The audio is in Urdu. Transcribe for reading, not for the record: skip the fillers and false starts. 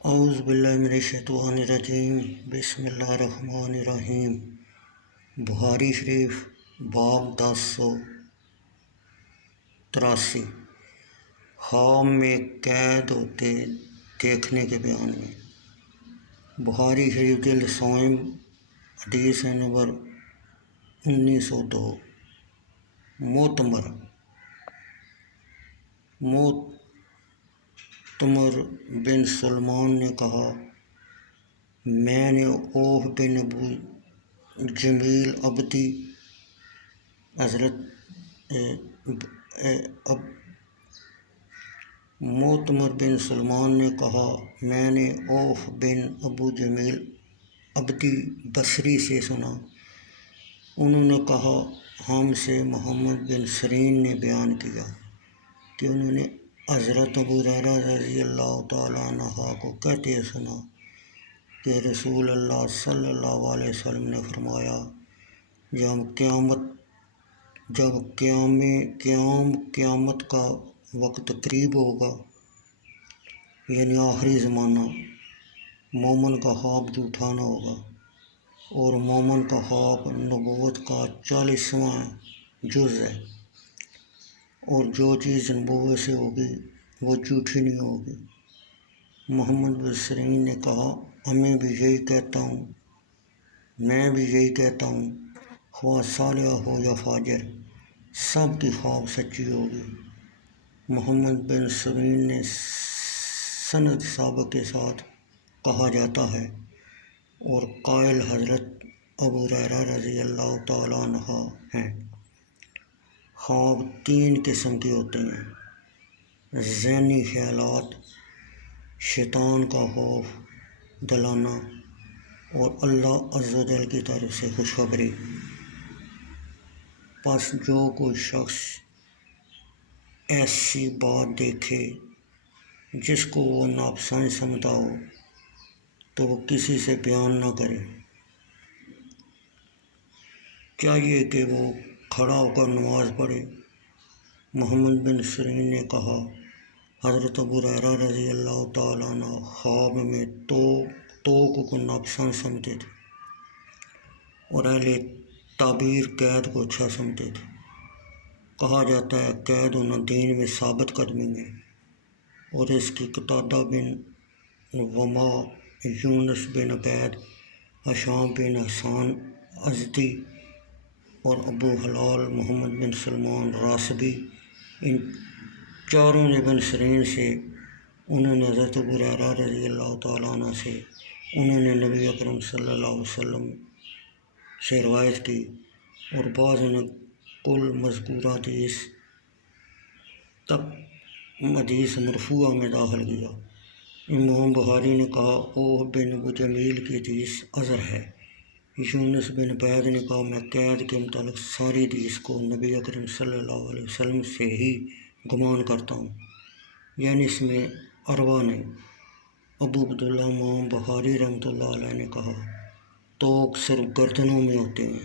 اعوذ باللہ من الشیطان الرجیم بسم اللہ الرحمن الرحیم۔ بخاری شریف باب 1083 خواب میں قید ہوتے دیکھنے کے بیان میں۔ بخاری شریف جلد سوم حدیث نمبر 1902۔ معتمر بن سلمان نے کہا، میں نے اوف بن ابو جمیل عبدی معتمر بن سلمان نے کہا، میں نے اوف بن ابو جمیل عبدی بصری سے سنا، انہوں نے کہا، ہم سے محمد بن سیرین نے بیان کیا کہ انہوں نے حضرت ابو ہریرہ رضی اللہ تعالیٰ عنہ کو کہتے سنا کہ رسول اللہ صلی اللہ علیہ وسلم نے فرمایا، جب قیامت کا وقت قریب ہوگا، یعنی آخری زمانہ، مومن کا خواب جھوٹا نہ ہوگا، اور مومن کا خواب نبوت کا 40واں جز ہے، اور جو چیز نبوت سے ہوگی وہ جھوٹی نہیں ہوگی۔ محمد بن سیرین نے کہا، میں بھی یہی کہتا ہوں، خواہ صالح ہو یا فاجر، سب کی خواب سچی ہوگی۔ محمد بن سیرین نے سند ثابت کے ساتھ کہا جاتا ہے، اور قائل حضرت ابو ہریرہ رضی اللہ تعالیٰ عنہ ہیں۔ خواب 3 قسم کے ہوتے ہیں: ذہنی خیالات، شیطان کا خوف دلانا، اور اللہ عز و جل کی طرف سے خوشخبری۔ پس جو کوئی شخص ایسی بات دیکھے جس کو وہ ناپسند سمجھتا ہو تو وہ کسی سے بیان نہ کرے، چاہیے کہ وہ کھڑا ہو کر نماز پڑھے۔ محمد بن سیرین نے کہا، حضرت ابو ہریرہ رضی اللہ تعالیٰ عنہ خواب میں توق کو ناپسند سمجھتے تھے، اور اہل تعبیر قید کو اچھا سمجھتے تھے۔ کہا جاتا ہے قید ہونا دین میں ثابت قدمی ہے، اور اس کی قتادہ بن وما، یونس بن عبید، ہشام بن حسان ازدی اور ابو ہلال محمد بن سلمان راسبی، ان چاروں نے بن سیرین سے، انہوں نے حضرت ابو ہریرہ رضی اللہ تعالیٰ عنہ سے، انہوں نے نبی اکرم صلی اللہ علیہ وسلم سے روایت کی، اور بعض نے کل مذکورہ حدیث تک حدیث مرفوعہ میں داخل کیا۔ امام بخاری نے کہا، اوف بن ابو جمیل کی حدیث اظہر ہے۔ یونس بن عبید نے کہا، میں قید کے متعلق ساری حدیث کو نبی اکرم صلی اللہ علیہ وسلم سے ہی گمان کرتا ہوں، یعنی اس میں اروا نہیں۔ ابو عبداللہ امام بخاری رحمۃ اللہ علیہ نے کہا، توق صرف گردنوں میں ہوتے ہیں۔